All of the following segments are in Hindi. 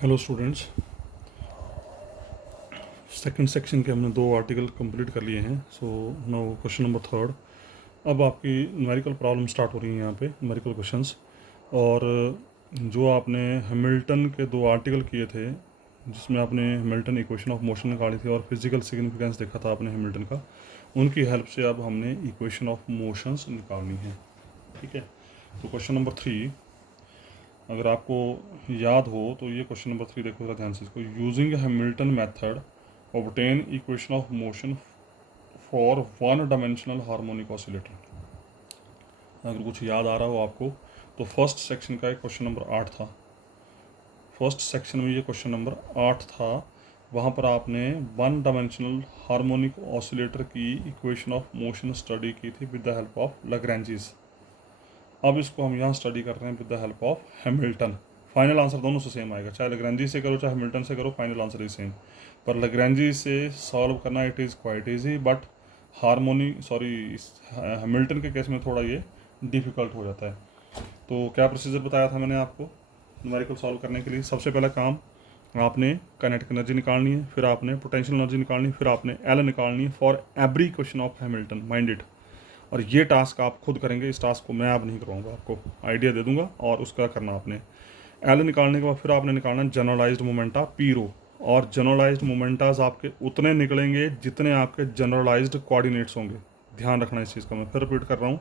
Hello students. सेकंड सेक्शन के हमने दो आर्टिकल कंप्लीट कर लिए हैं। So now question number third. अब आपकी न्यूमेरिकल प्रॉब्लम स्टार्ट हो रही है यहाँ पे, न्यूमेरिकल क्वेश्चंस। और जो आपने हैमिल्टन के दो आर्टिकल किए थे, जिसमें आपने हैमिल्टन इक्वेशन ऑफ मोशन निकाली थी और फिजिकल सिग्निफिकेंस देखा था आपने हैमिल्टन का, उनकी हेल्प से अब हमने इक्वेशन ऑफ मोशंस निकालनी है। ठीक है, तो क्वेश्चन नंबर थ्री, अगर आपको याद हो तो ये क्वेश्चन नंबर थ्री देखो जरा ध्यान से इसको। Using Hamilton method obtain equation of motion for one dimensional harmonic oscillator. अगर कुछ याद आ रहा हो आपको तो फर्स्ट सेक्शन का एक क्वेश्चन नंबर 8 था। फर्स्ट सेक्शन में ये क्वेश्चन नंबर 8 था। वहाँ पर आपने वन डायमेंशनल हार्मोनिक ऑसिलेटर की इक्वेशन ऑफ मोशन स्टडी की थी विद द हेल्प ऑफ लैग्रेंजीज। अब इसको हम यहाँ स्टडी कर रहे हैं with the help of Hamilton. Final answer दोनों से सेम आएगा, चाहे लैग्रेंजी से करो चाहे हैमिल्टन से करो, फाइनल आंसर इज सेम। पर लैग्रेंजी से सॉल्व करना it is quite easy, but Hamilton के केस में थोड़ा ये डिफ़िकल्ट हो जाता है। तो क्या प्रोसीजर बताया था मैंने आपको न्यूमेरिकल सॉल्व करने के लिए? सबसे पहला काम, आपने काइनेटिक एनर्जी निकालनी है, फिर आपने पोटेंशियल एनर्जी निकालनी है, फिर आपने एल निकालनी है for every question of Hamilton, mind it. और ये टास्क आप खुद करेंगे, इस टास्क को मैं अब नहीं करवाऊंगा, आपको आइडिया दे दूंगा और उसका करना आपने। एल निकालने के बाद फिर आपने निकालना जनरलाइज्ड मोमेंटा पी रो, और जनरलाइज्ड मोमेंटाज आपके उतने निकलेंगे जितने आपके जनरलाइज्ड कोऑर्डिनेट्स होंगे। ध्यान रखना इस चीज़ का, मैं फिर रिपीट कर रहा हूँ।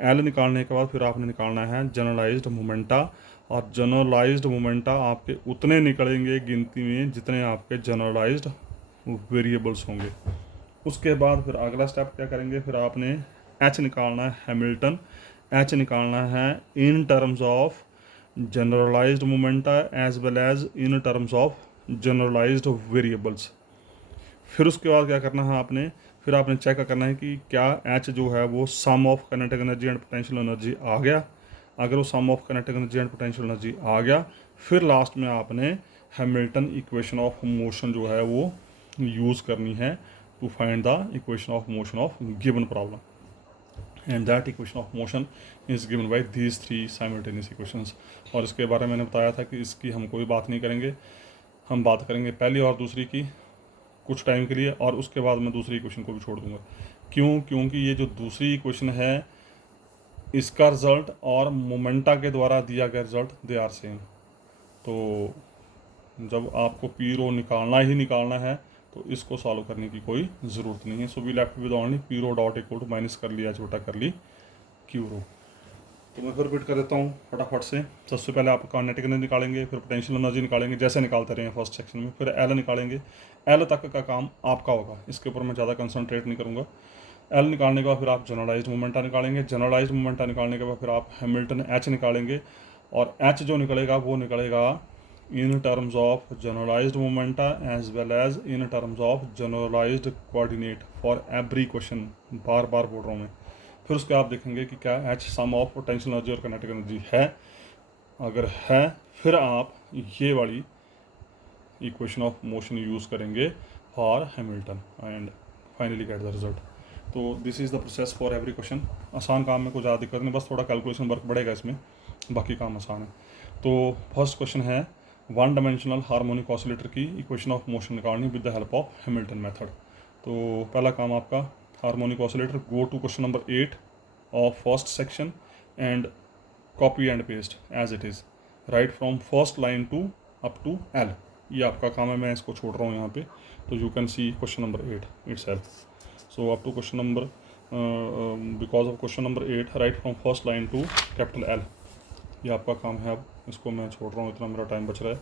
एल निकालने के बाद फिर आपने निकालना है जनरलाइज्ड मोमेंटा, और जनरलाइज्ड मोमेंटा आपके उतने निकलेंगे गिनती में जितने आपके जनरलाइज्ड वेरिएबल्स होंगे। उसके बाद फिर अगला स्टेप क्या करेंगे, फिर आपने एच निकालना है हैमिल्टन। एच निकालना है in terms of generalised momenta as well as in terms of generalized variables. फिर उसके बाद क्या करना है आपने, फिर आपने चेक करना है कि क्या एच जो है वो sum of kinetic energy and potential energy आ गया। अगर वो sum of kinetic energy and potential energy आ गया, फिर लास्ट में आपने हैमिल्टन इक्वेशन ऑफ मोशन जो है वो यूज़ करनी है to find the equation of motion of given problem, and that equation of motion is given by these three simultaneous equations. और इसके बारे में मैंने बताया था कि इसकी हम कोई बात नहीं करेंगे, हम बात करेंगे पहली और दूसरी की कुछ टाइम के लिए, और उसके बाद मैं दूसरी इक्वेशन को भी छोड़ दूंगा। क्यों? क्योंकि ये जो दूसरी इक्वेशन है, इसका रिजल्ट और मोमेंटा के द्वारा दिया गया रिजल्ट दे आर सेम। तो जब आपको पी रो निकालना ही निकालना है तो इसको सॉल्व करने की कोई ज़रूरत नहीं है। So we left with only P rho dot equal to minus कर लिया छोटा कर ली क्यू रो। तो मैं फिर रिपीट कर देता हूँ फटाफट से। सबसे पहले आप काइनेटिक एनर्जी निकालेंगे, फिर पोटेंशियल एनर्जी निकालेंगे जैसे निकालते रहे हैं फर्स्ट सेक्शन में, फिर एल निकालेंगे। एल तक का काम आपका होगा, इसके ऊपर मैं ज़्यादा कंसंट्रेट नहीं करूँगा। एल निकालने के बाद फिर आप जनरलाइज्ड मोमेंटा निकालेंगे, जनरलाइज्ड मोमेंटा निकालने के बाद फिर आप हैमिल्टन एच निकालेंगे, और एच जो निकलेगा वो निकलेगा in terms of generalised momenta as well as in terms of generalised coordinate for every question. बार बार बोल रहा हूँ मैं। फिर उसके आप देखेंगे कि क्या H sum of potential energy और काइनेटिक एनर्जी है। अगर है, फिर आप ये वाली इक्वेशन ऑफ मोशन यूज़ करेंगे for Hamilton and finally get the result. तो this is the process for every question. आसान काम में कोई ज़्यादा दिक्कत नहीं, बस थोड़ा कैलकुलेशन वर्क बढ़ेगा इसमें, बाकी काम आसान है। तो फर्स्ट क्वेश्चन है वन डायमेंशनल हार्मोनिक ऑसिलेटर की इक्वेशन ऑफ मोशन निकालनी with the help of Hamilton method. तो पहला काम आपका harmonic oscillator, go to question number 8 of first section and copy and paste as it is, right from first line to up to L. ये आपका काम है, मैं इसको छोड़ रहा हूँ यहाँ पे। तो you can see question number 8 itself. So up to question number, because of question number 8, right from first line to capital L, ये आपका काम है। अब इसको मैं छोड़ रहा हूँ, इतना मेरा टाइम बच रहा है।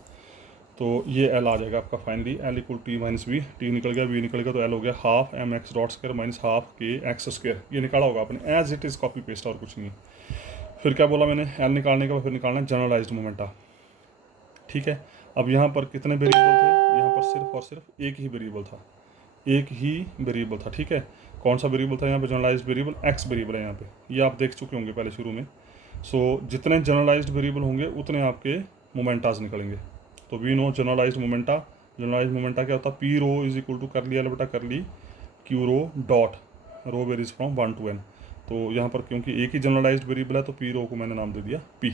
तो ये L आ जाएगा आपका finally, L equal T minus V, T निकल गया, वी निकल गया, तो L हो गया half M x dot square minus half के एक्स स्क्वायर। ये निकाला होगा आपने as it is, copy paste और कुछ नहीं। फिर क्या बोला मैंने, L निकालने के बाद फिर निकालना है जनरलाइज्ड मोमेंटा। ठीक है, अब यहाँ पर कितने वेरिएबल थे? यहाँ पर सिर्फ और सिर्फ एक ही वेरिएबल था, एक ही वेरिएबल था। ठीक है, कौन सा वेरिएबल था यहाँ पे? जनरलाइज्ड वेरिएबल एक्स वेरिएबल है यहाँ पे, ये आप देख चुके होंगे पहले शुरू में। सो जितने जनरलाइज्ड वेरिएबल होंगे उतने आपके मोमेंटाज निकलेंगे। तो we know generalised momenta, generalised momenta क्या होता है? P rho is equal to कर लिया एल बटा कर ली Q rho dot rho varies from 1 to n। तो यहाँ पर क्योंकि एक ही जनरलाइज्ड वेरिएबल है तो पी रो को मैंने नाम दे दिया पी।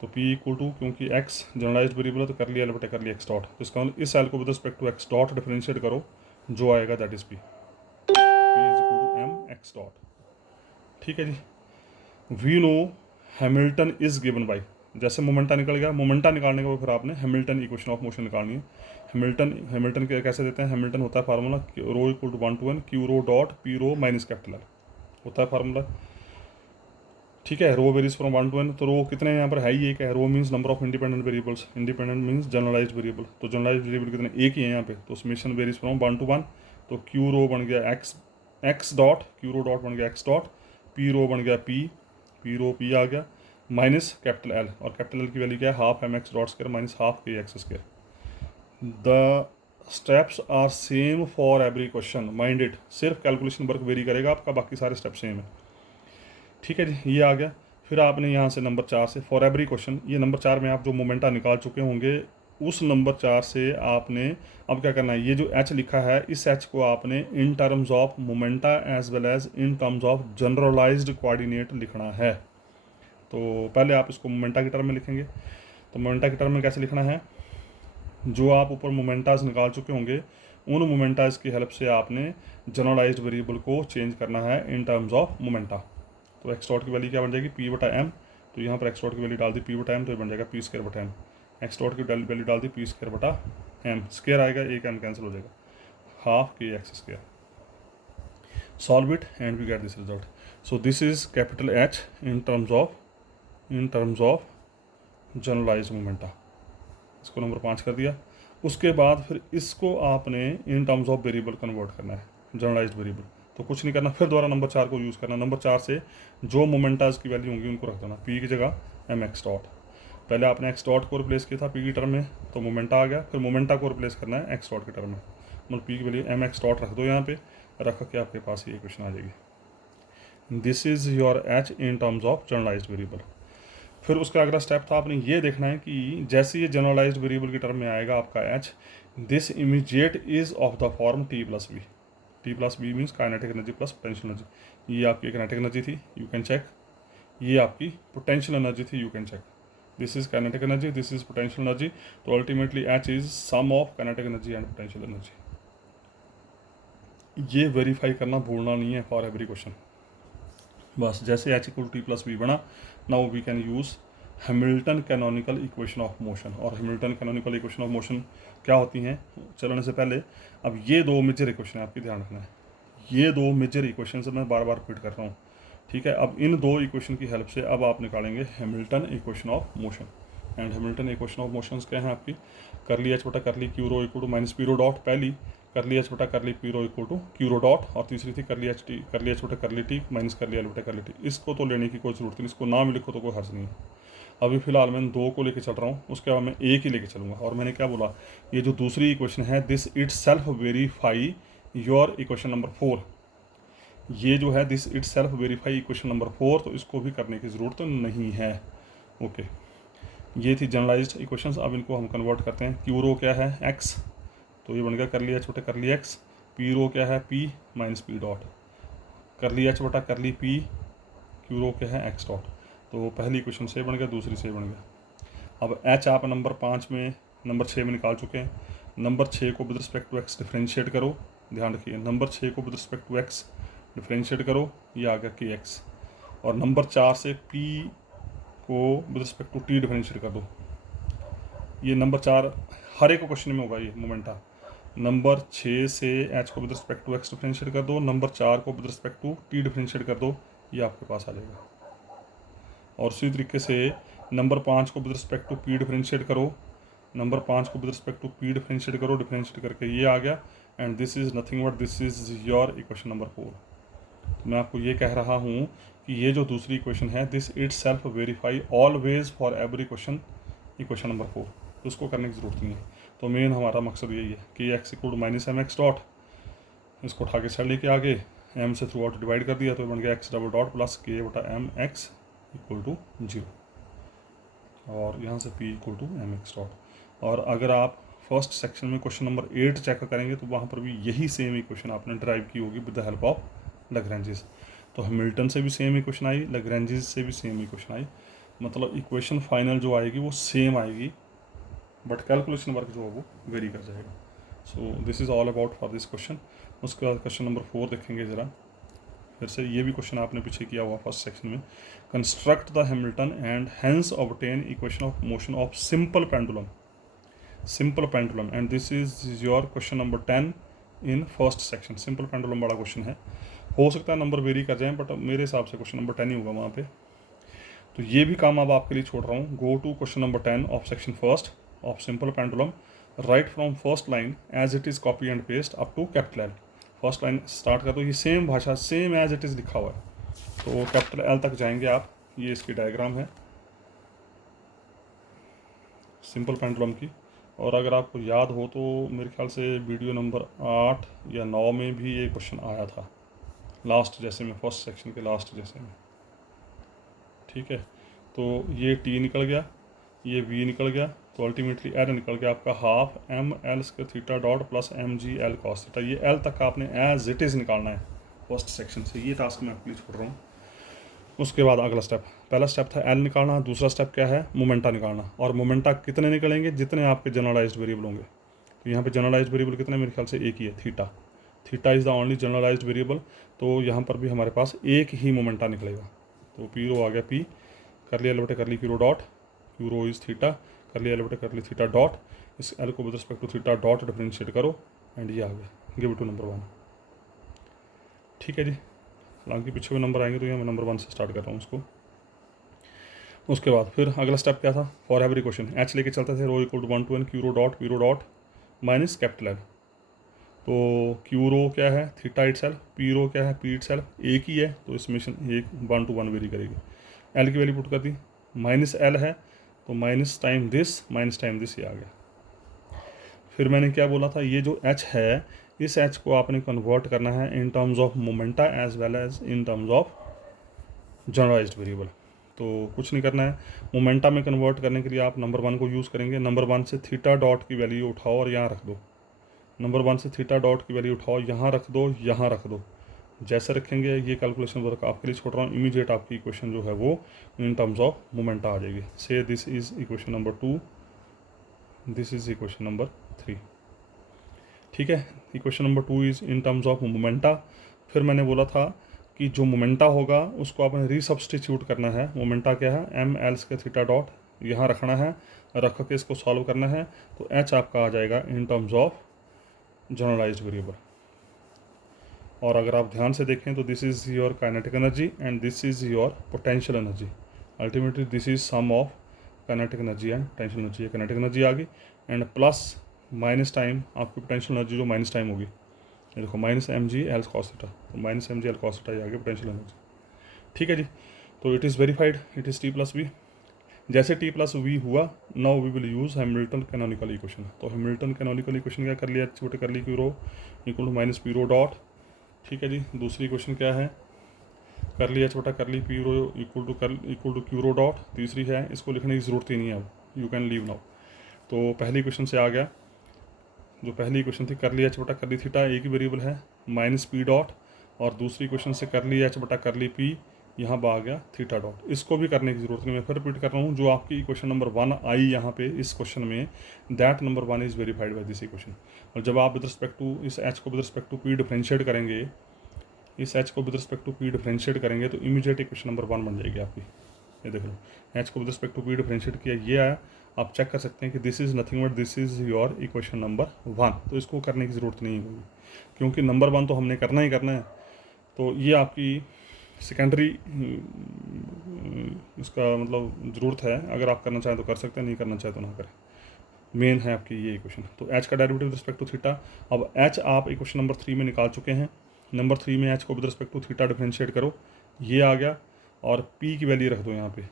तो p इक्वल टू, क्योंकि x जनरलाइज वेरिएबल है तो कर लिया एल बटे कर लिया एक्स डॉट, तो इसका मतलब इस एल को with respect to x dot differentiate करो, जो आएगा that is p is equal to m x dot. ठीक है जी। We know Hamilton is given by, जैसे मोमेंटा निकल गया, मोमेंटा निकालने के बाद फिर आपने हैमिल्टन इक्वेशन ऑफ मोशन निकालनी है। हैमिल्टन के कैसे देते हैं, हैमिल्टन होता है formula rho equal to 1/n Q rho dot P rho minus capital L होता है फार्मूला। ठीक है, रो वेरीज फ्रॉम 1/n, तो रो कितने यहाँ पर है ही एक है, rho means number of independent variables, independent means generalised variable, तो जनरलाइज्ड वेरिएबल कितने एक ही है यहाँ पे, तो समेशन वेरीज फ्रॉम 1 to 1, तो क्यू रो बन गया x dot, Q rho dot बन गया एक्स डॉट, पी रो बन गया पी रो पी आ गया माइनस कैपिटल एल, और कैपिटल एल की वैल्यू क्या है, half M x dot square minus half के x square. The steps are same for every question, mind it, सिर्फ कैलकुलेशन वर्क वेरी करेगा आपका, बाकी सारे स्टेप सेम है। ठीक है जी, ये आ गया। फिर आपने यहाँ से नंबर 4 से फॉर एवरी क्वेश्चन, ये नंबर 4 में आप जो मोमेंटा निकाल चुके होंगे उस नंबर 4 से आपने अब क्या करना है, ये जो एच लिखा है इस एच को आपने in terms of momenta as well as in terms of generalised coordinate लिखना है। तो पहले आप इसको मोमेंटा की टर्म में लिखेंगे, तो मोमेंटा की टर्म में कैसे लिखना है, जो आप ऊपर मोमेंटाज निकाल चुके होंगे उन मोमेंटाज की हेल्प से आपने जनरलाइज्ड वेरिएबल को चेंज करना है इन टर्म्स ऑफ मोमेंटा। तो एक्स डॉट की वैल्यू क्या बन जाएगी, पी बटा एम, तो यहाँ पर एक्स डॉट की वैल्यू डाल दी पी बटा एम, तो ये बन जाएगा पी स्क्वायर बटा एम। एक्स डॉट की वैल्यू डाल दी पी स्क्वायर बटा एम, स्क्वायर आएगा, एक एम कैंसिल हो जाएगा, हाफ के x square. Solve it and we get this result. So this is capital H in terms of generalize momenta, इसको नंबर 5 कर दिया। उसके बाद फिर इसको आपने in terms of variable convert करना है, जनरलाइज्ड वेरिएबल, तो कुछ नहीं करना, फिर दोबारा नंबर 4 को यूज़ करना, नंबर 4 से जो मोमेंटाज की वैल्यू होंगी उनको रख देना, पी की जगह एम एक्स डॉट, पहले आपने एक्स डॉट को रिप्लेस किया था पी की टर्म में, तो मोमेंटा आ गया, फिर मोमेंटा को रिप्लेस करना है एक्स डॉट की टर्म में, मतलब पी की वैल्यू एम एक्स डॉट रख दो यहाँ पे, रख के आपके पास ये इक्वेशन आ जाएगी। This is your H in terms of generalised variable. फिर उसका अगला स्टेप था आपने ये देखना है कि जैसे ये जनरलाइज्ड वेरिएबल की टर्म में आएगा आपका H, this immediate is of the form T plus B, T plus B means kinetic energy plus potential energy, ये आपकी काइनेटिक एनर्जी थी यू कैन चेक, ये आपकी पोटेंशियल एनर्जी थी you can check, this is kinetic energy, this is potential energy, तो ultimately H is sum of kinetic energy and potential energy. ये वेरीफाई करना भूलना नहीं है फॉर एवरी क्वेश्चन। बस जैसे H equal T plus B बना, now we can use Hamilton canonical equation of motion. और Hamilton canonical equation of motion क्या होती हैं, चलने से पहले अब ये दो मेजर इक्वेशन है, आपकी ध्यान रखना है, ये दो मेजर इक्वेशन से मैं बार बार रिपीट कर रहा हूँ। ठीक है, अब इन दो इक्वेशन की हेल्प से अब आप निकालेंगे Hamilton equation of motion. And Hamilton equation of motions क्या है आपकी, करली एच बटा curly Q rho equal to minus P rho dot, पहली करली एच बटा curly P rho equal to Q rho dot, और तीसरी थी करली एच बटा करली टी माइनस करली एल बटा करली टी। इसको तो लेने की कोई ज़रूरत नहीं, इसको नाम लिखो तो कोई हर्ज नहीं है। अभी फिलहाल मैं दो को लेके चल रहा हूँ, उसके बाद मैं एक ही लेके चलूँगा। और मैंने क्या बोला, ये जो दूसरी इक्वेशन है this it self verify your equation number 4, ये जो है this it self verify equation number 4, तो इसको भी करने की ज़रूरत नहीं है। ओके, ये थी जनरलाइज्ड इक्वेशंस। अब इनको हम कन्वर्ट करते हैं। क्यू रो क्या है एक्स, तो ये बन गया करली एच बटा करली एक्स, पी रो क्या है पी माइनस पी डॉट, करली एच बटा करली पी, क्यू रो क्या है एक्स डॉट, तो पहली इक्वेशन से बन गया, दूसरी से बन गया। अब एच आप नंबर 5 में नंबर 6 में निकाल चुके हैं, नंबर 6 को with respect to X differentiate करो, ध्यान रखिए नंबर 6 को with respect to X differentiate करो, ये आ गया के एक्स, और नंबर 4 से पी को with respect to T differentiate कर दो, ये नंबर 4 हर एक क्वेश्चन में होगा ये मोमेंटा। नंबर 6 से एच को with respect to X differentiate कर दो, नंबर 4 को with respect to T differentiate कर दो, ये आपके पास आ जाएगा। और उसी तरीके से नंबर 5 को with respect to P differentiate करो, नंबर 5 को with respect to P differentiate करो, डिफ्रेंशिएट करके ये आ गया, and this is nothing but this is your equation number 4। तो मैं आपको ये कह रहा हूँ कि ये जो दूसरी इक्वेशन है this it self verify always for every question equation number 4, तो उसको करने की ज़रूरत नहीं है। तो मेन हमारा मकसद यही है कि X equal to minus M x dot, इसको उठा के साइड लेके आगे एम से थ्रू आउट डिवाइड कर दिया, तो बन गया एक्स डबल डॉट प्लस के बटा एम एक्स इक्वल टू 0, और यहाँ से p equal to M x dot. और अगर आप फर्स्ट सेक्शन में क्वेश्चन नंबर 8 चेक करेंगे तो वहाँ पर भी यही सेम इक्वेशन आपने ड्राइव की होगी with the help of Lagrange's. तो हैमिल्टन से भी सेम इक्वेशन आई, लैग्रेंजेस से भी सेम इक्वेशन आई, मतलब इक्वेशन फाइनल जो आएगी वो सेम आएगी, बट कैलकुलेशन वर्क जो है वो वेरी कर जाएगा। So this is all about for this question. उसके बाद क्वेश्चन नंबर 4 देखेंगे ज़रा फिर से। ये भी क्वेश्चन आपने पीछे किया हुआ फर्स्ट सेक्शन में। Construct the Hamilton and hence obtain equation of motion of simple pendulum, and this is your question number 10 in first section. Simple pendulum बड़ा क्वेश्चन है, हो सकता है नंबर वेरी कर जाए, बट मेरे हिसाब से क्वेश्चन नंबर 10 ही होगा वहाँ पे। तो ये भी काम अब आपके लिए छोड़ रहा हूँ। Go to question number 10 of section first of simple pendulum, right from first line as it is copy and paste up to capital L. First line start कर दो, ये सेम भाषा सेम एज इट इज़ लिखा हुआ है, तो कैपिटल एल तक जाएंगे आप। ये इसकी डायग्राम है सिंपल पेंडुलम की। और अगर आपको याद हो तो मेरे ख्याल से वीडियो नंबर 8 या 9 में भी ये क्वेश्चन आया था, लास्ट जैसे में, फर्स्ट सेक्शन के लास्ट जैसे में। ठीक है, तो ये टी निकल गया, ये वी निकल गया, तो अल्टीमेटली एल निकल गया आपका half M L square theta dot plus M जी एल कॉस थीटा। ये एल तक आपने एज इट इज़ निकालना है फर्स्ट सेक्शन से। ये टास्क मैं आपके लिए छोड़ रहा हूँ। उसके बाद अगला स्टेप, पहला स्टेप था एल निकालना, दूसरा स्टेप क्या है, मोमेंटा निकालना। और मोमेंटा कितने निकलेंगे, जितने आपके जनरलाइज्ड वेरिएबल होंगे। तो यहाँ पे जनरलाइज्ड वेरिएबल कितने, मेरे ख्याल से एक ही है, theta. Theta is the only generalized variable, तो यहाँ पर भी हमारे पास एक ही मोमेंटा निकलेगा। तो पी रो आ गया, पी कर लिया एल बटे कर ली Q rho dot, Q rho is theta, कर लिया एल बटे कर ली थीटा डॉट, इस एल को with respect to theta dot differentiate करो, एंड ये आ गया, गिव टू नंबर 1। ठीक है जी, हालांकि पीछे भी नंबर आएंगे, तो यहाँ मैं नंबर 1 से स्टार्ट कर रहा हूँ उसको। उसके बाद फिर अगला स्टेप क्या था, फॉर एवरी क्वेश्चन एच लेके चलते थे, rho equal to 1 to n q rho dot P rho dot minus capital L. तो क्यू रो क्या है, theta itself, p rho क्या है, पी इट सेल्फ, एक ही है, तो इसमें एक 1 to 1 वेरी करेगी। एल की वैल्यू पुट कर दी, माइनस एल है तो माइनस टाइम दिस, ये आ गया। फिर मैंने क्या बोला था, ये जो एच है, इस एच को आपने कन्वर्ट करना है in terms of momenta as well as in terms of generalised variable. तो कुछ नहीं करना है, मोमेंटा में कन्वर्ट करने के लिए आप नंबर 1 को यूज़ करेंगे। नंबर 1 से थीटा डॉट की वैल्यू उठाओ और यहाँ रख दो। नंबर 1 से थीटा डॉट की वैल्यू उठाओ, यहाँ रख दो, यहाँ रख दो। जैसे रखेंगे, ये कैलकुलेशन वर्क आपके लिए छोड़ रहा हूँ, इमीडिएट आपकी इक्वेशन जो है वो इन टर्म्स ऑफ मोमेंटा आ जाएगी। से this is equation number 2, this is equation number 3। ठीक है, equation number 2 is in terms of momenta. फिर मैंने बोला था कि जो मोमेंटा होगा उसको आपने रीसब्स्टिट्यूट करना है। मोमेंटा क्या है, M L square theta dot, यहाँ रखना है, रख के इसको सॉल्व करना है, तो एच आपका आ जाएगा in terms of generalised variable. और अगर आप ध्यान से देखें तो this is your kinetic energy and this is your potential energy. Ultimately this is sum of kinetic energy and potential energy. ये काइनेटिक एनर्जी आ गई, एंड प्लस माइनस टाइम आपकी पोटेंशियल एनर्जी जो माइनस टाइम होगी, ये देखो माइनस एम जी एल कॉस थीटा, तो माइनस एम जी एल कॉस थीटा ये आ गया पोटेंशियल एनर्जी। ठीक है जी, तो it is verified, it is T plus V. जैसे टी प्लस वी हुआ, now we will use Hamilton canonical equation. तो हैमिल्टन कैनोनिकल इक्वेशन क्या कर लिया, छोटे कर ली Q rho equal to minus P rho dot. ठीक है जी, दूसरी क्वेश्चन क्या है, कर लिया छोटा curly p rho equal to Q rho dot. तीसरी है, इसको लिखने की ज़रूरत ही नहीं है, अब यू कैन लीव नाउ। तो पहली क्वेश्चन से आ गया, जो पहली क्वेश्चन थी कर लिया छोटा कर ली थीटा, एक ही वेरिएबल है, माइनस पी डॉट। और दूसरी क्वेश्चन से कर ली एच बटा कर ली पी, यहाँ पर आ गया थीटा डॉट। इसको भी करने की ज़रूरत नहीं, मैं फिर रिपीट कर रहा हूँ, जो आपकी इक्वेशन नंबर 1 आई यहाँ पे इस क्वेश्चन में, that number 1 is verified by this equation. और जब आप विद रिस्पेक्ट टू इस एच को with respect to P differentiate करेंगे, इस एच को with respect to P differentiate करेंगे, तो इमीडिएट इक्वेशन नंबर 1 बन जाएगी आपकी। ये देख लो, एच को with respect to P differentiate किया, ये आया। आप चेक कर सकते हैं कि this is nothing but this is your equation number 1। तो इसको करने की ज़रूरत नहीं होगी, क्योंकि नंबर 1 तो हमने करना ही करना है। तो ये आपकी सेकेंडरी इसका मतलब ज़रूरत है, अगर आप करना चाहें तो कर सकते हैं, नहीं करना चाहें तो ना करें। मेन है आपकी ये इक्वेशन। तो एच का derivative with respect to theta. अब एच आप इक्वेशन नंबर 3 में निकाल चुके हैं। नंबर 3 में एच को with respect to theta differentiate करो, ये आ गया। और पी की वैल्यू रख दो यहाँ पे,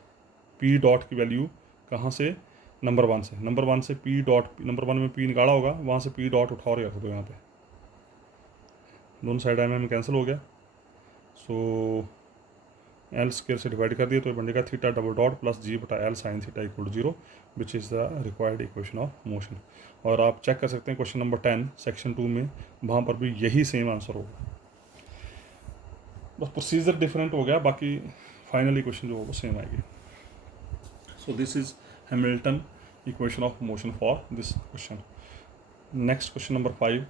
पी डॉट की वैल्यू कहाँ से, नंबर 1 से। नंबर 1 से पी डॉट, नंबर 1 में पी निकाला होगा, वहाँ से पी डॉट उठा और रख दो यहाँ पे, दोनों साइड में कैंसिल हो गया। सो एल स्क्वायर से डिवाइड कर दिया, तो ये बनेगा theta double dot plus G बटा L sine theta equal to 0, which is the required equation of motion. और आप चेक कर सकते हैं क्वेश्चन नंबर 10 सेक्शन 2 में, वहाँ पर भी यही सेम आंसर होगा, बस प्रोसीजर डिफरेंट हो गया, बाकी फाइनली क्वेश्चन जो होगा सेम आएगी। So this is Hamilton equation of motion for this question. Next question number 5,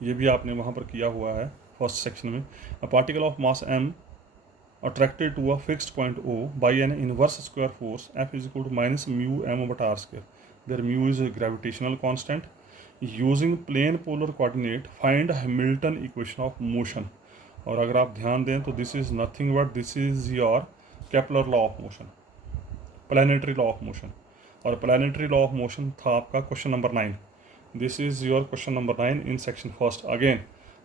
ये भी आपने वहाँ पर किया हुआ है फर्स्ट सेक्शन में. A particle of mass m attracted to a fixed point O by an inverse square force F is equal to minus mu m over r square. Where mu is a gravitational constant. Using plane polar coordinate find Hamilton equation of motion. और अगर आप ध्यान दें तो this is nothing but this is your Kepler law of motion, planetary law of motion. और प्लानिटरी लॉ ऑफ मोशन था आपका question number 9. This is your question number 9 in section first. Again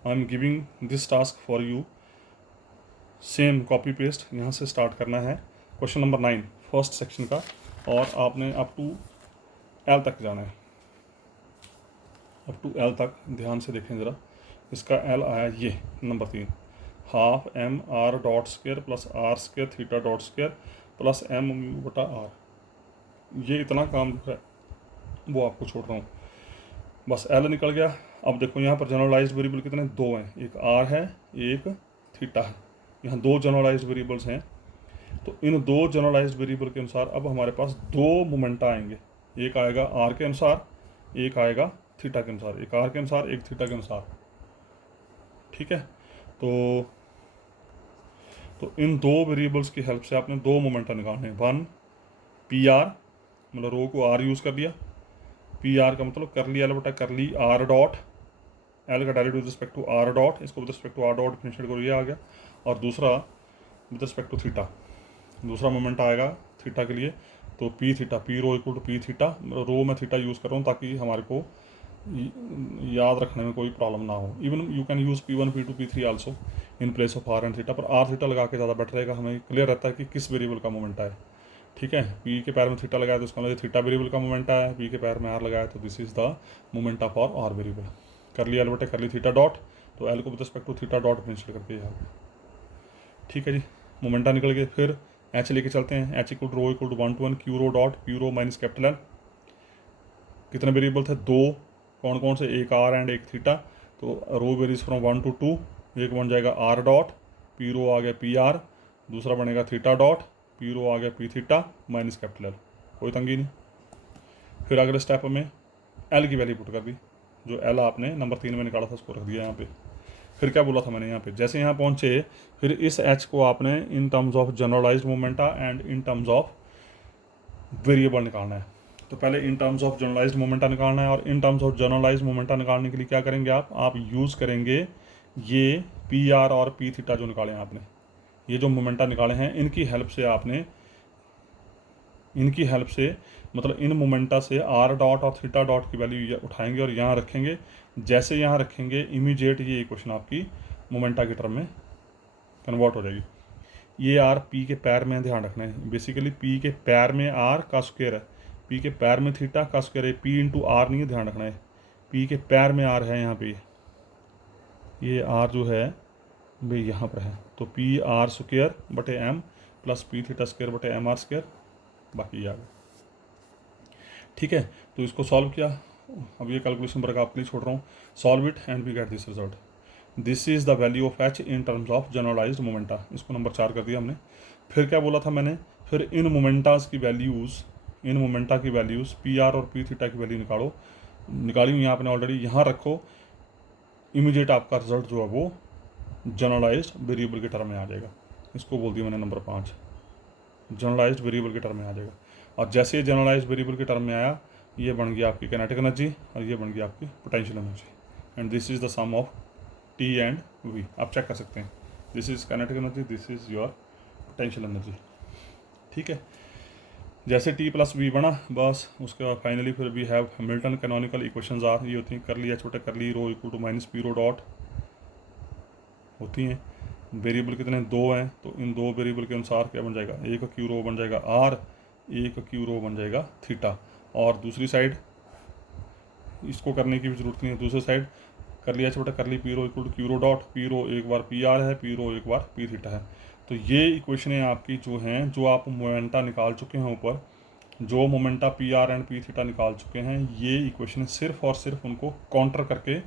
I am giving this task for you. Same copy paste यहाँ से स्टार्ट करना है क्वेश्चन नंबर 9 फर्स्ट सेक्शन का, और आपने अप टू एल तक जाना है. अप टू एल तक ध्यान से देखें ज़रा. इसका एल आया ये number 3, half M R dot square plus are square theta dot square plus M mu बटा आर. ये इतना काम जो है वो आपको छोड़ रहा हूँ. बस एल निकल गया. अब देखो यहाँ पर जनरलाइज्ड वेरिएबल कितने, 2 हैं. एक आर है, एक थीटा है. यहाँ 2 जनरलाइज्ड वेरिएबल्स हैं. तो इन 2 जनरलाइज्ड वेरिएबल के अनुसार अब हमारे पास 2 मोमेंटा आएंगे. एक आएगा आर के अनुसार, एक आएगा थीटा के अनुसार. एक आर के अनुसार, एक थीटा के अनुसार. ठीक है. तो इन 2 वेरिएबल्स की हेल्प से आपने 2 मोमेंटा निकालने हैं. 1 पी आर, मतलब रो को आर यूज़ कर लिया. पी आर का मतलब कर लिया एल बटा कर ली आर डॉट. एल का direct with respect to are dot, इसको with respect to are dot differentiate करो, ये आ गया. और दूसरा विद रिस्पेक्ट टू थीटा, दूसरा मोमेंट आएगा थीटा के लिए. तो p theta, p rho equal to p theta. Rho में थीटा यूज़ कर रहा हूँ ताकि हमारे को याद रखने में कोई प्रॉब्लम ना हो. Even you can use P1 P2 P3 also in place of R and theta. पर आर थीटा लगा के ज़्यादा बेटर रहेगा, हमें क्लियर रहता है कि किस वेरिएबल का मोमेंट है. ठीक है. पी के पैर में थीटा लगाया तो उसका मतलब थीटा वेरिएबल का मोमेंट है. पी के पैर में आर लगाया तो this is the moment of R variable. कर लिया एल बटे कर ली थीटा डॉट. तो एल को with respect to theta dot differentiate करके यहाँ. ठीक है जी. मोमेंटा निकल गए. फिर एच लेके चलते हैं. H equal to rho equal to 1 to 1 Q rho dot Q rho minus capital L. कितने वेरिएबल थे, 2. कौन कौन से, एक आर एंड एक थीटा. तो रो वेरीज फ्रॉम 1 to 2. एक बन जाएगा आर डॉट, पी रो आ गया पी आर. दूसरा बनेगा थीटा डॉट, पी रो आ गया P theta minus capital L. कोई तंगी नहीं. फिर अगले स्टेप में एल की वैल्यू पुट कर दी. जो एल आपने नंबर 3 में निकाला था उसको रख दिया यहाँ पे. फिर क्या बोला था मैंने यहाँ पे, जैसे यहाँ पहुँचे फिर इस एच को आपने in terms of generalised momenta and in terms of variable निकालना है. तो पहले in terms of generalised momenta निकालना है. और in terms of generalised momenta निकालने के लिए क्या करेंगे आप यूज़ करेंगे ये पी आर और पी थीटा जो निकाले हैं आपने. ये जो मोमेंटा निकाले हैं इनकी हेल्प से मतलब इन मोमेंटा से आर डॉट और थीटा डॉट की वैल्यू उठाएंगे और यहाँ रखेंगे. जैसे यहाँ रखेंगे इमीडिएट ये इक्वेशन आपकी मोमेंटा के टर्म में कन्वर्ट हो जाएगी. ये आर पी के पैर में ध्यान रखना है. बेसिकली पी के पैर में आर का स्क्वायर है, पी के पैर में थीटा का स्क्वायर है. पी इंटू आर नहीं है, ध्यान रखना है. पी के पैर में आर है यहाँ पे. ये आर जो है भाई यहाँ पर है. तो पी आर स्क्वायर बटे M plus P theta square बटे एम आर स्क्वायर. बाकी ये आ गया. ठीक है. तो इसको सॉल्व किया. अब ये कैलकुलेशन वर्क आपके लिए छोड़ रहा हूँ. Solve it and we get this result. This is the value of H in terms of generalised momenta. इसको नंबर 4 कर दिया हमने. फिर क्या बोला था मैंने, फिर इन मोमेंटास की वैल्यूज़, इन मोमेंटा की वैल्यूज़ पी आर और पी थीटा की वैल्यू निकाली हुई यहाँ आपने ऑलरेडी. यहाँ रखो. इमीडिएट आपका रिजल्ट जो है वो जनरलाइज्ड वेरिएबल के टर्म में आ जाएगा. इसको बोल दिया मैंने नंबर 5, जनरलाइज्ड वेरिएबल के टर्म में आ जाएगा. और जैसे ये जनरलाइज्ड वेरिएबल के टर्म में आया, ये बन गया आपकी काइनेटिक एनर्जी और ये बन गया आपकी potential energy. And this is the sum of T and V. आप चेक कर सकते हैं. This is kinetic energy, this is your potential energy. ठीक है. जैसे टी प्लस वी बना बस उसके बाद फाइनली फिर we have Hamilton canonical equations are. ये होती हैं कर लिया छोटे curly rho equal to minus P rho dot होती हैं. वेरिएबल कितने, 2 हैं. तो इन 2 वेरिएबल के अनुसार क्या बन जाएगा, एक क्यू रो बन जाएगा आर, एक क्यू रो बन जाएगा थीटा. और दूसरी साइड इसको करने की भी जरूरत नहीं है. दूसरी साइड कर लिया छोटा curly p rho equal to Q rho dot. P rho एक बार पी आर है, पी रो एक बार पी थीटा है. तो ये इक्वेशनें आपकी जो हैं, जो आप मोमेंटा निकाल चुके हैं ऊपर, जो momenta P R and P theta निकाल चुके हैं, ये इक्वेशन सिर्फ और सिर्फ उनको काउंटर करके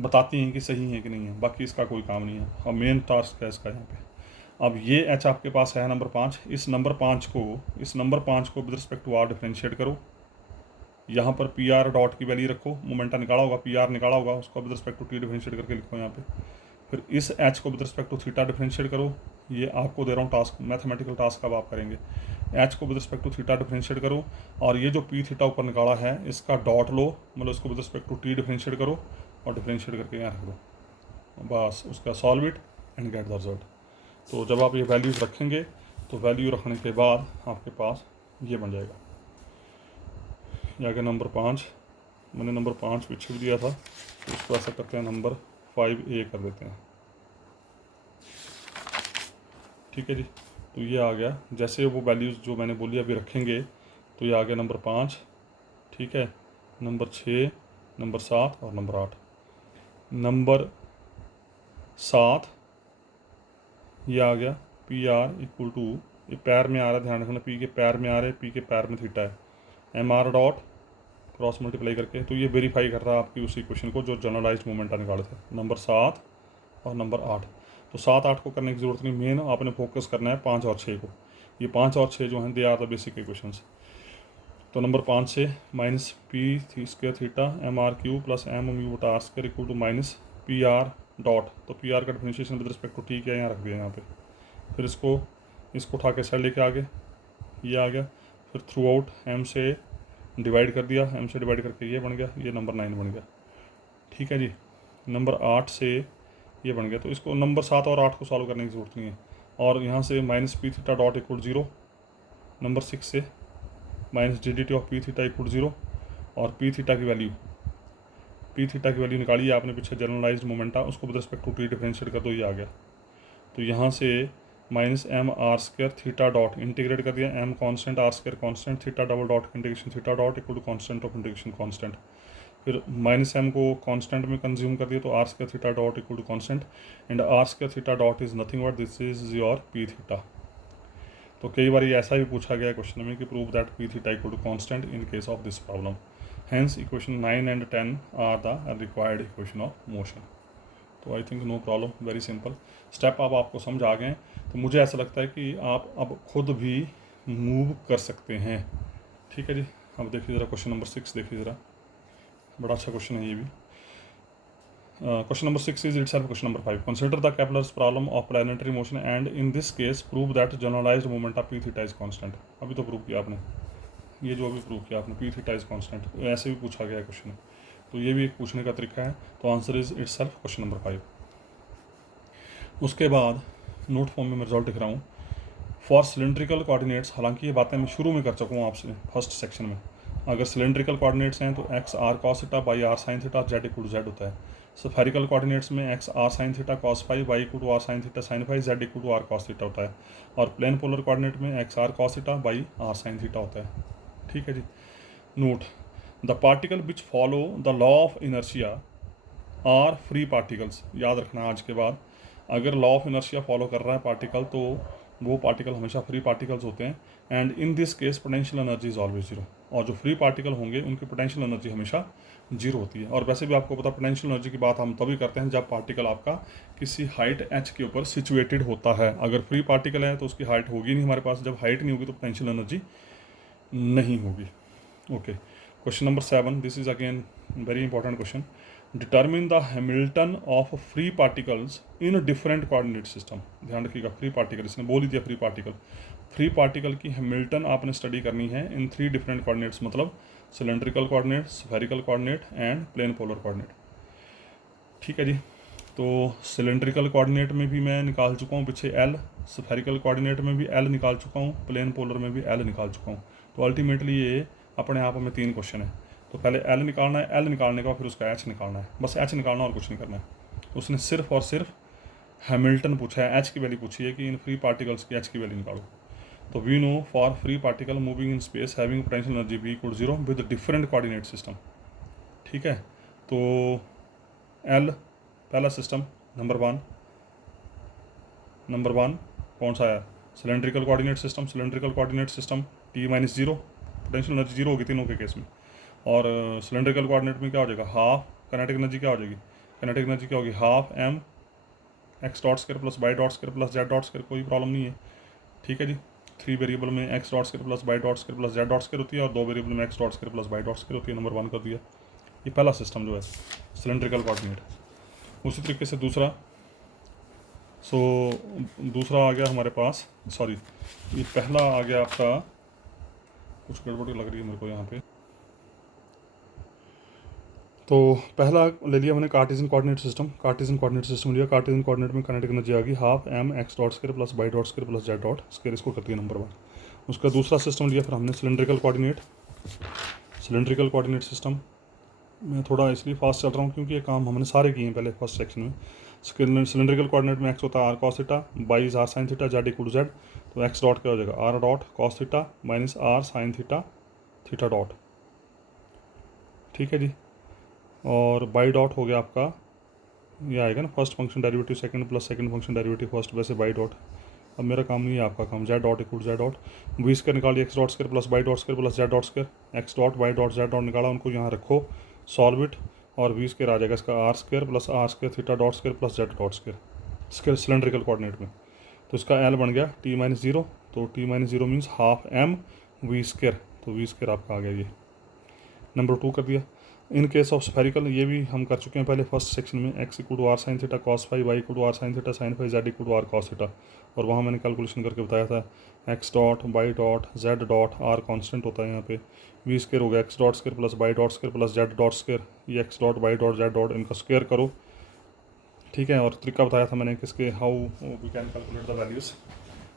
बताती हैं कि सही है कि नहीं है. बाकी इसका कोई काम नहीं है. और मेन टास्क है इसका यहाँ पे. अब ये एच आपके पास है नंबर 5, इस नंबर 5 को with respect to R differentiate करो। यहाँ पर पी आर डॉट की वैल्यू रखो, मोमेंटा निकाला होगा, पी आर निकाला होगा, उसको with respect to T differentiate करके लिखो यहाँ पे। फिर इस एच को with respect to theta differentiate करो। ये आपको दे रहा हूँ टास्क, मैथमेटिकल टास्क अब आप करेंगे। एच को with respect to theta differentiate करो, और ये जो पी थीटा ऊपर निकाला है इसका डॉट लो, मतलब इसको with respect to T differentiate करो और डिफ्रेंशिएट करके यहाँ रख दो, बस उसका solve it and get the result. तो जब आप ये वैल्यूज़ रखेंगे तो वैल्यू रखने के बाद आपके पास ये बन जाएगा। ये आगे नंबर 5, मैंने नंबर 5 पीछे भी दिया था, तो इसको ऐसा करते हैं नंबर 5A कर देते हैं। ठीक है जी, तो ये आ गया। जैसे वो वैल्यूज़ जो मैंने बोली अभी रखेंगे तो ये आ गया नंबर 5, ठीक है, नंबर 6, नंबर 7 और नंबर 8। नंबर 7 ये आ गया पी आर इक्वल टू, ये पैर में आ रहा है, ध्यान रखना, पी के पैर में आ रहे हैं, पी के पैर में थीटा है, M R dot cross multiply करके। तो ये वेरीफाई कर रहा है आपकी उसी क्वेश्चन को जो जनरलाइज्ड मोमेंटा निकाले थे, नंबर 7 और नंबर 8। तो 7, 8 को करने की ज़रूरत नहीं, मेन आपने फोकस करना है 5 और 6 को। ये 5 और 6 जो हैं they are the basic equations. तो नंबर 5 से minus p square theta m r q plus M mu बटा r square equal to minus p are dot. तो पी आर का differentiation with respect to t क्या यहाँ रख दिया यहाँ पे। फिर इसको उठा के साइड लेके आगे ये आ गया। फिर थ्रू आउट एम से डिवाइड कर दिया, एम से डिवाइड करके ये बन गया, ये नंबर 9 बन गया। ठीक है जी, नंबर 8 से ये बन गया। तो इसको नंबर 7 और 8 को सॉल्व करने की ज़रूरत नहीं है। और यहाँ से minus P theta dot equal 0, number 6 से minus D D T of P theta equal 0, और पी थीटा की वैल्यू निकाली है आपने पीछे जनरलाइज्ड मोमेंटा, उसको with respect to T differentiate कर दो, ये आ गया। तो यहाँ से minus M are square theta dot integrate कर दिया, M constant R square constant theta double dot integration theta dot equal to constant of integration constant. फिर माइनस एम को कांस्टेंट में कंज्यूम कर दिया, तो R square theta dot equal to constant, and R square theta dot is nothing but this is your P theta. तो कई बार ये ऐसा भी पूछा गया क्वेश्चन में कि prove that p theta equal to constant in case of this problem. Hence equation 9 and 10 are the required equation of motion. तो I think no problem, very simple step. अब आपको समझ आ गए, तो मुझे ऐसा लगता है कि आप अब खुद भी मूव कर सकते हैं। ठीक है जी, अब देखिए ज़रा क्वेश्चन नंबर 6 देखिए ज़रा, बड़ा अच्छा क्वेश्चन है ये भी। Question number 6 is itself question number 5. Consider the Kepler's problem of planetary motion and in this case prove that generalized moment of p theta is constant. अभी तो प्रूव किया आपने, ये जो अभी प्रूव किया आपने p theta is constant, ऐसे भी पूछा गया है क्वेश्चन, तो ये भी एक पूछने का तरीका है। तो answer is itself question number 5। उसके बाद नोट फॉर्म में मैं रिजल्ट लिख रहा हूँ फॉर सिलेंड्रिकल कोऑर्डिनेट्स। हालांकि ये बातें मैं शुरू में कर चुका हूँ आपसे फर्स्ट सेक्शन में। अगर सिलेंड्रिकल कोऑर्डिनेट्स हैं तो x r cos theta by r sign theta Z equal to z होता है। स्फेरिकल कोऑर्डिनेट्स में x r sign theta cos phi y equal to r sign theta sin phi z equal to r cos theta होता है। और प्लेन पोलर कोऑर्डिनेट में x r cos theta by r sign theta होता है। ठीक है जी, note the particle which follow the law of inertia are free particles. याद रखना आज के बाद, अगर लॉ ऑफ इनर्शिया फॉलो कर रहा है पार्टिकल तो वो पार्टिकल हमेशा फ्री पार्टिकल्स होते हैं। And in this case potential energy is always zero. और जो फ्री पार्टिकल होंगे उनकी पोटेंशियल एनर्जी हमेशा जीरो होती है। और वैसे भी आपको पता पोटेंशियल एनर्जी की बात हम तभी करते हैं जब पार्टिकल आपका किसी हाइट एच के ऊपर सिचुएटेड होता है। अगर फ्री पार्टिकल है तो उसकी हाइट होगी नहीं हमारे पास, जब हाइट नहीं होगी तो पोटेंशियल एनर्जी नहीं होगी। Okay, question number 7, this is again very important question. Determine the Hamilton of free particles in different coordinate system. ध्यान रखिएगा, फ्री पार्टिकल इसने बोल ही दिया, फ्री पार्टिकल की हैमिल्टन आपने स्टडी करनी है इन 3 डिफरेंट कोऑर्डिनेट्स, मतलब cylindrical coordinate, spherical coordinate and plane polar coordinate. ठीक है जी, तो सिलेंड्रिकल कोऑर्डिनेट में भी मैं निकाल चुका हूँ पीछे एल, स्फेरिकल कोऑर्डिनेट में भी एल निकाल चुका हूँ, प्लेन पोलर में भी एल निकाल चुका हूँ। तो अल्टीमेटली ये अपने आप में 3 क्वेश्चन है। तो पहले एल निकालना है, एल निकालने के बाद फिर उसका एच निकालना है, बस एच निकालना और कुछ नहीं करना है। उसने सिर्फ और सिर्फ हैमिल्टन पूछा है, एच की वैल्यू पूछी है कि इन फ्री पार्टिकल्स की एच की वैल्यू निकालो। तो we know for free particle moving in space having potential energy be equal 0 with different coordinate system. ठीक है, तो एल पहला सिस्टम नंबर वन कौन सा है? Cylindrical coordinate system T minus 0, potential energy 0 होगी तीनों के केस में। और सिलेंड्रिकल कोऑर्डिनेट में क्या हो जाएगा? हाफ काइनेटिक एनर्जी क्या हो जाएगी? काइनेटिक एनर्जी क्या होगी? Half M x dot square plus Y dot square plus Z dot square, कोई प्रॉब्लम नहीं है। ठीक है जी, 3 वेरिएबल में X dot square plus Y dot square plus Z dot square होती है और 2 वेरिएबल में X dot square plus Y dot square होती है। नंबर 1 कर दिया। ये पहला सिस्टम जो है सिलेंड्रिकल कोऑर्डिनेट। उसी तरीके से दूसरा, दूसरा आ गया हमारे पास, सॉरी ये पहला आ गया आपका, कुछ गड़बड़ी लग रही है मेरे को यहाँ पे। तो पहला ले लिया मैंने Cartesian coordinate system. Cartesian coordinate system लिया। कार्टेशियन कोऑर्डिनेट में काइनेटिक एनर्जी आ गई half M x dot square plus Y dot square plus Z dot square, इसको कर दिया नंबर 1। उसका दूसरा सिस्टम लिया फिर हमने cylindrical coordinate. Cylindrical coordinate system मैं थोड़ा इसलिए फास्ट चल रहा हूँ क्योंकि ये काम हमने सारे किए हैं पहले फर्स्ट सेक्शन में। सिलेंड्रिकल कोऑर्डिनेट में एक्स होता है R cos theta, Y is R sign theta, Z equal to Z. तो एक्स डॉट क्या हो जाएगा, R dot cos theta minus R sign theta theta dot. ठीक है जी। और बाई डॉट हो गया आपका, ये आएगा ना first function derivative second plus second function derivative first, वैसे बाई डॉट। अब मेरा काम नहीं है, आपका काम। Z dot equal z dot, v square निकालिए x dot square plus Y dot square plus Z dot square. X dot y dot z dot निकाला, उनको यहाँ रखो, सॉल्व इट, और वी स्क्वायर आ जाएगा इसका r square plus are square theta dot square plus Z dot square cylindrical coordinate में। तो इसका एल बन गया टी माइनस जीरो, तो T minus zero means half M V square, तो वी स्क्वायर आपका आ गया ये। नंबर 2 कर दिया। इन केस ऑफ स्फेरिकल, ये भी हम कर चुके हैं पहले फर्स्ट सेक्शन में। X equal to r sign theta cos phi, y equal to r sign theta sin phi, z equal to r cos theta, और वहाँ मैंने कैलकुलेशन करके बताया था x dot y dot z dot r constant होता है यहाँ पे। वी स्क्वायर हो गया x dot square plus Y dot square plus Z dot square, ये x dot y dot z dot इनका स्क्वायर करो। ठीक है, और तरीका बताया था मैंने किसके, how we can calculate the values,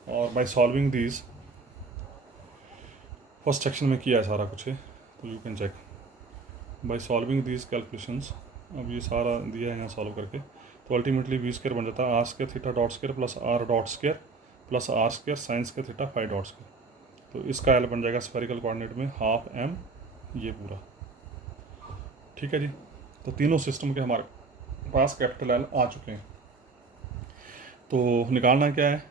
और by solving these first section में किया है सारा कुछ है, तो you can check by solving these calculations. अब ये सारा दिया है यहाँ सॉल्व करके, तो अल्टीमेटली वी स्क्वायर बन जाता है R square theta dot square plus R dot square plus are square sine square theta phi dot square. तो इसका एल बन जाएगा स्फेरिकल कोऑर्डिनेट में हाफ एम, ये पूरा। ठीक है जी। तो तीनों सिस्टम के हमारे पास कैपिटल एल आ चुके हैं। तो निकालना क्या है,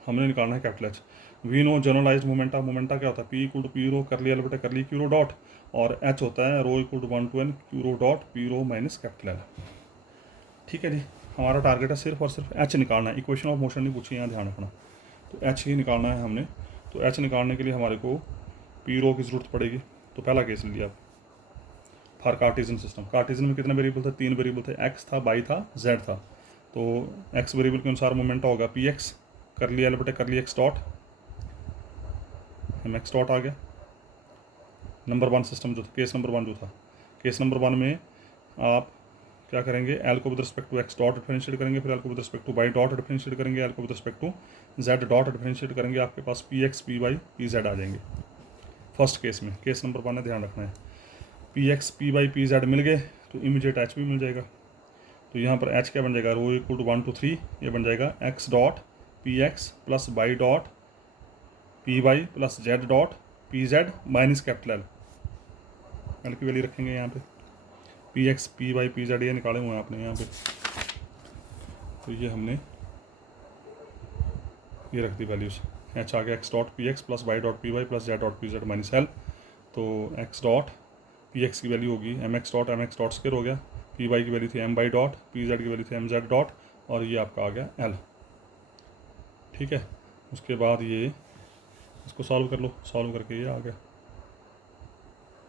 हमने निकालना है capital H. We know generalise momenta, momenta क्या होता है, p equal to p rho curly बटे कर ली क्यू रो डॉट, और एच होता है rho equal to 1 to n q rho dot P rho minus capital L. ठीक है जी। हमारा टारगेट है सिर्फ और सिर्फ एच निकालना है, इक्वेशन ऑफ मोशन नहीं पूछी, यहाँ ध्यान रखना। तो एच ही निकालना है हमने। तो एच निकालने के लिए हमारे को पी रो की ज़रूरत पड़ेगी। तो पहला केस लिया फॉर कार्टेशियन सिस्टम। कार्टेशियन में कितने वेरिएबल थे, 3 वेरिएबल थे, एक्स था, वाई था, जेड था। तो एक्स वेरिएबल के अनुसार मोमेंटा होगा पी एक्स कर लिया एल बटे कर लिया x dot, m x dot आ गया। नंबर 1 सिस्टम जो था, केस नंबर 1 जो था, केस नंबर 1 में आप क्या करेंगे, एल को with respect to x dot differentiate करेंगे, फिर एल को with respect to y dot differentiate करेंगे, एल को with respect to Z dot differentiate करेंगे, आपके पास p x P Y P z आ जाएंगे फर्स्ट केस में। केस नंबर 1 में ध्यान रखना है, p x P Y P z मिल गए तो इमीडिएट एच भी मिल जाएगा। तो यहाँ पर एच क्या बन जाएगा, रो इक्वल टू 1 to 3, ये बन जाएगा X dot P X plus Y dot P Y plus Z dot P Z minus capital L. L की वैल्यू रखेंगे यहाँ पे, P x P Y P Z ये निकाले हुए हैं आपने यहाँ पे। तो ये हमने ये रख दी वैल्यूज़, एच आ गया x dot P X plus Y dot P Y plus Z dot P Z minus L. तो एक्स डॉट पी एक्स की वैल्यू होगी एम एक्स डॉट स्क्वायर हो गया, पी वाई की वैल्यू थी M Y dot, P Z की वैल्यू थी एम जेड डॉट, और ये आपका आ गया एल। ठीक है, उसके बाद ये इसको सॉल्व कर लो, सॉल्व करके ये आ गया।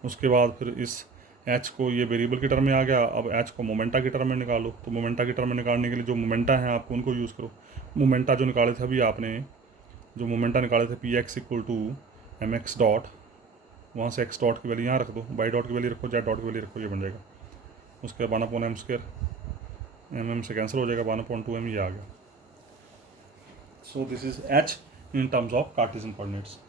उसके बाद फिर इस एच को ये वेरिएबल की टर्म में आ गया, अब एच को मोमेंटा की टर्म में निकालो। तो मोमेंटा की टर्म में निकालने के लिए जो मोमेंटा है आपको उनको यूज़ करो। मोमेंटा जो निकाले थे अभी आपने, जो मोमेंटा निकाले थे P X equal to M x dot, वहाँ से एक्स डॉट की वैल्यू यहाँ रख दो, वाई डॉट की वैल्यू रखो, जेड डॉट की वैल्यू रखो, ये बन जाएगा। उसके बाद 1 अपॉन एम स्क्वायर, एम से कैंसिल हो जाएगा, 1 अपॉन 2m ये आ गया। So this is H in terms of Cartesian coordinates.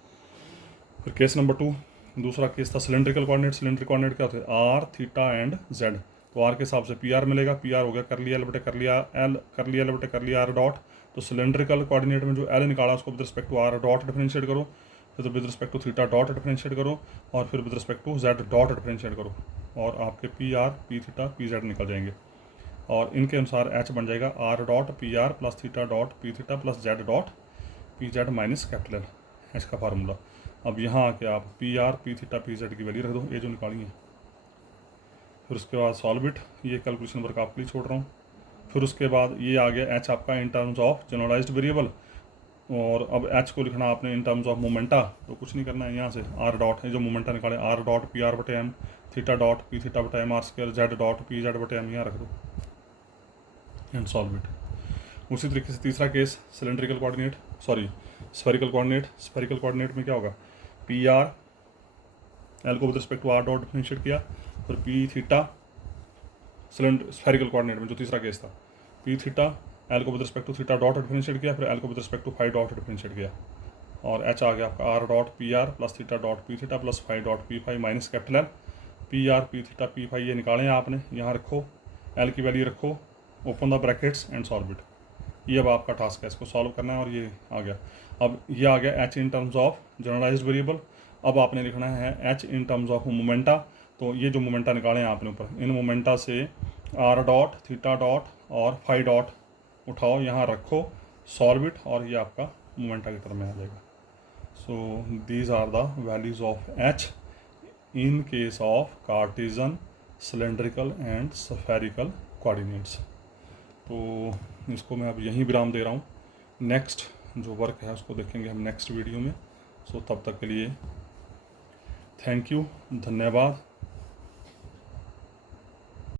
फिर केस नंबर 2, दूसरा केस था सिलेंड्रिकल कोऑर्डिनेट। सिलेंड्रिकल कोऑर्डिनेट क्या होते हैं, आर थीटा एंड जेड। तो आर के हिसाब से पी आर मिलेगा, पी आर हो गया कर लिया एल बटे कर लिया एल, कर लिया एल बटे कर लिया आर डॉट। तो सिलेंड्रिकल कोऑर्डिनेट में जो एल निकाला उसको with respect to are dot differentiate करो, फिर with respect to theta dot differentiate करो, और फिर with respect to Z dot differentiate करो, और आपके P R P theta P Z निकल जाएंगे। और इनके अनुसार एच बन जाएगा R dot P R plus theta dot P theta plus Z dot P Z minus capital L, H का फार्मूला। अब यहाँ आके आप P R P theta P Z की वैल्यू रख दो, ये जो निकाली है। फिर उसके बाद सॉल्व इट, ये कैलकुलेशन वर्क आपके लिए छोड़ रहा हूँ। फिर उसके बाद ये आ गया एच आपका in terms of generalised variable, और अब एच को लिखना आपने इन टर्म्स ऑफ मोमेंटा। तो कुछ नहीं करना है, यहाँ से आर डॉट है जो मोमेंटा निकाले, आर डॉट पी आर बटे m, theta dot P theta बटे M R square, z dot P z बटे एम यहाँ रख दो एंड सॉल्व इट। उसी तरीके से तीसरा case cylindrical coordinate, sorry spherical coordinate. Spherical coordinate में क्या होगा, पी आर एल को with respect to are dot differentiate किया, फिर पी थीटा स्फेरिकल कोऑर्डिनेट में जो तीसरा केस था, पी थीटा एल को with respect to theta dot differentiate किया, फिर एल को with respect to phi dot differentiate किया, और एच आ गया आपका R dot P R plus theta dot P theta plus phi dot P phi minus capital L. P R P theta P phi ये निकाले हैं आपने, यहाँ रखो, एल की वैल्यू रखो, open the brackets and solve it. ये अब आपका टास्क है, इसको सॉल्व करना है, और ये आ गया। अब ये आ गया H in terms of generalised variable. अब आपने लिखना है H in terms of momenta. तो ये जो मोमेंटा निकाले हैं आपने ऊपर, इन मोमेंटा से आर डॉट थीटा डॉट और फाई डॉट उठाओ, यहाँ रखो, सॉल्व इट, और ये आपका मोमेंटा की टर्म में आ जाएगा। So these are the values of H in case of Cartesian, cylindrical and spherical coordinates. तो इसको मैं अब यहीं विराम दे रहा हूँ। नेक्स्ट जो वर्क है उसको देखेंगे हम नेक्स्ट वीडियो में। सो तब तक के लिए थैंक यू, धन्यवाद।